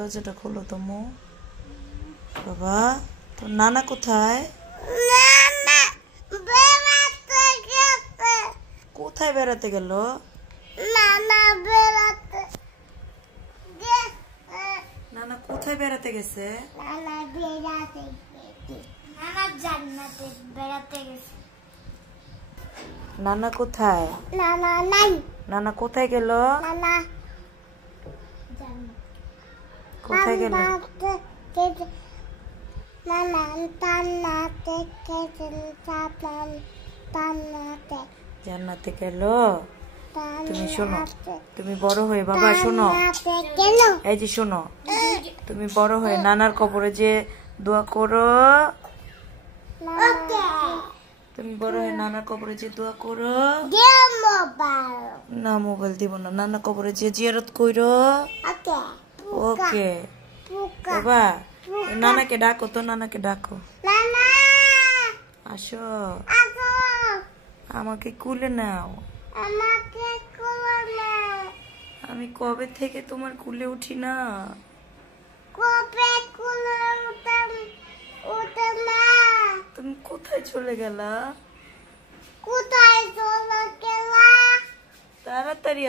দরজাটা খোলো তো মো। বাবা তোর নানা কোথায়? কোথায় বেড়াতে গেল? নানা কোথায় বেড়াতে গেছে? নানা কোথায়? নানা কোথায় গেল? কোথায় গেল? জান্নাতে গেল। তুমি শোনো, তুমি বড় হয়ে বাবা শোনো, এই যে শোনো, তুমি বড় হয়ে নানার কবরে যে দোয়া করো। তুমি বড় হয়ে নানার কবরে যে দোয়া করো। না মোবাইল দিব না, নানা কবরে যে জিয়ারত কইরো। ওকে বাবা, নানাকে ডাকো তো, নানাকে ডাকো। আসো, আমাকে কুলে নাও। আমি কবে থেকে তোমার কুলে উঠি না। তুমি কোথায় চলে গেলা? তাড়াতাড়ি